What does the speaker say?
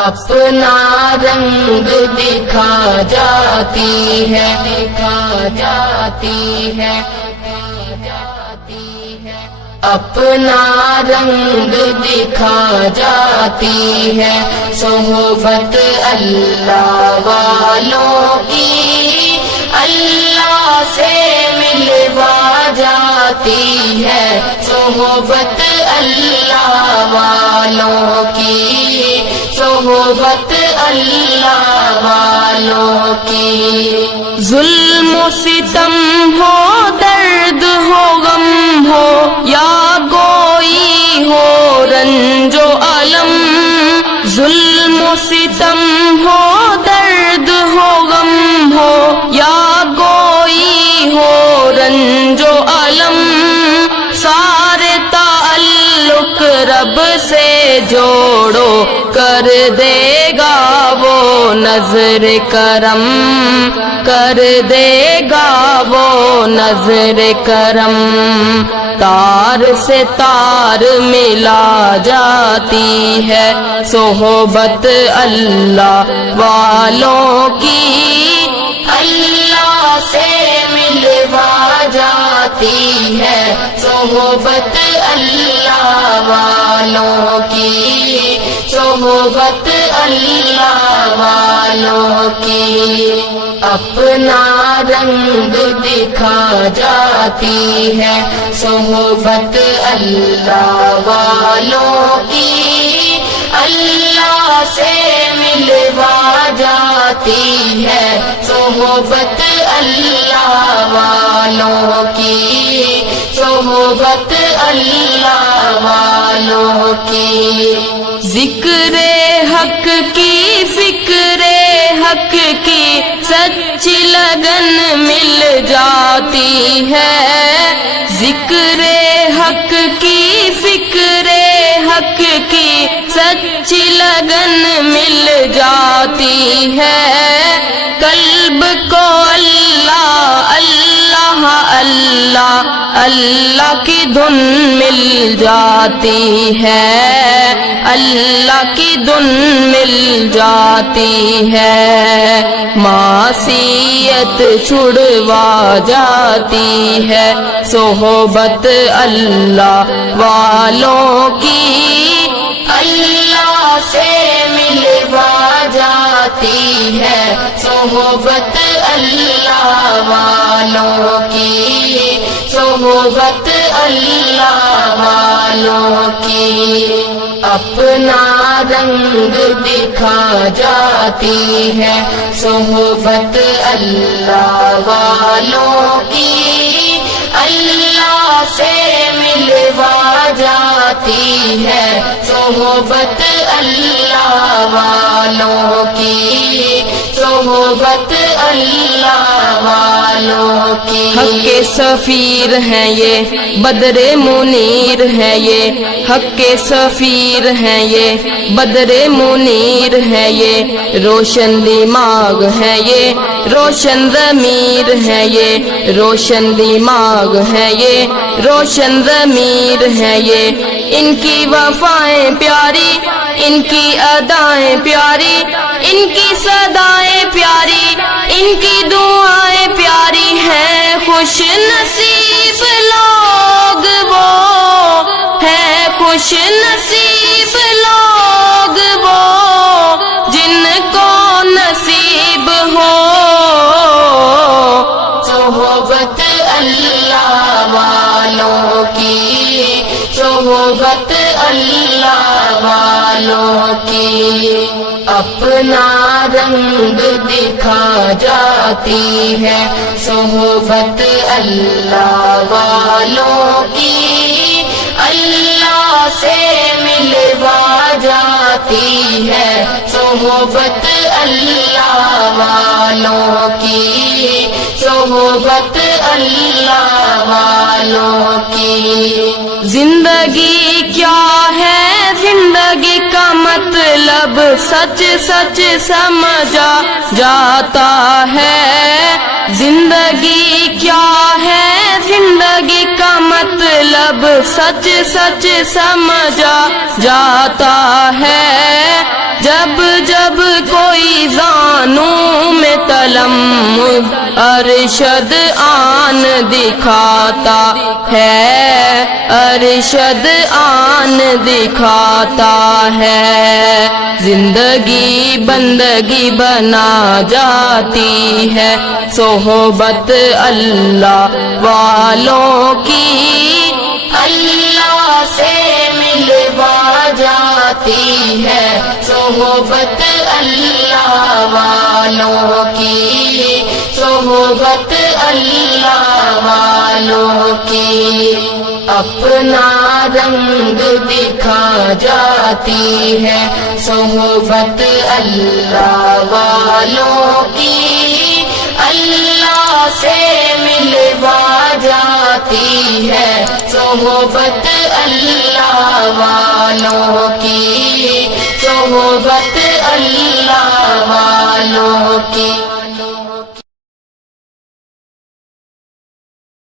اپنا رنگ دکھا جاتی ہے، دکھا جاتی ہے، اپنا رنگ دکھا جاتی ہے، صحبت اللہ والوں کی اللہ سے ملوا جاتی ہے، صحبت اللہ والوں کی، صحبت اللہ والوں کی۔ ظلم و ستم ہو، درد ہو، غم ہو، یا کوئی ہو رنج و الم، ظلم و ستم ہو، درد ہو، غم ہو، یا کوئی ہو رنج و الم، سارے تعلق رب سے جوڑو، کر دے گا وہ نظر کرم، کر دے گا وہ نظر کرم، تار سے تار ملا جاتی ہے، صحبت اللہ والوں کی اللہ سے ملوا جاتی ہے، صحبت اللہ والوں کی، صحبت اللہ والوں کی۔ اپنا رنگ دکھا جاتی ہے، صحبت اللہ والوں کی اللہ سے ملوا جاتی ہے، صحبت اللہ والوں کی، صحبت اللہ والوں کی۔ ذکر حق کی، فکر حق کی سچی لگن مل جاتی ہے، ذکر حق کی، فکر حق کی سچی لگن مل جاتی ہے، قلب کو اللہ اللہ اللہ اللہ کی دھن مل جاتی ہے، اللہ کی دھن مل جاتی ہے، معصیت چھڑوا جاتی ہے، صحبت اللہ والوں کی اللہ سے ملوا جاتی ہے، صحبت اللہ والوں کی، صحبت اللہ والوں کی۔ اپنا رنگ دکھا جاتی ہے، صحبت اللہ والوں کی اللہ سے ملوا جاتی ہے، صحبت اللہ والوں کی، صحبت اللہ والوں کی۔ حق کے سفیر ہیں یہ، بدر منیر ہیں یہ، حق کے سفیر ہیں یہ، بدر منیر ہیں یہ، روشن دماغ ہیں یہ، روشن ضمیر ہیں یہ، روشن دماغ ہیں یہ، روشن ضمیر ہیں یہ، ان کی وفائیں پیاری، ان کی ادائیں پیاری، ان کی صدائیں پیاری، ان کی دعائیں پیاری ہیں، خوش نصیب لوگ وہ ہیں، خوش نصیب لوگ وہ جن کو نصیب ہو صحبت اللہ والوں کی، صحبت اللہ والوں کی۔ اپنا رنگ دکھا جاتی ہے، صحبت اللہ والوں کی اللہ سے ملوا جاتی ہے، صحبت اللہ والوں کی، صحبت اللہ والوں کی۔ زندگی کیا ہے، زندگی کا مطلب سچ سچ سمجھا جاتا ہے، زندگی کیا ہے، زندگی کا مطلب سچ سچ سمجھا جاتا ہے، جب علم ارشد آن دکھاتا ہے، ارشد آن دکھاتا ہے، زندگی بندگی بنا جاتی ہے، صحبت اللہ والوں کی اللہ سے ملوا جاتی ہے، صحبت اللہ والوں کی، صحبت اللہ والوں کی، اپنا رنگ دکھا جاتی ہے، صحبت اللہ والوں کی، اللہ سے ملوا جاتی ہے، صحبت اللہ والوں کی، صحبت اللہ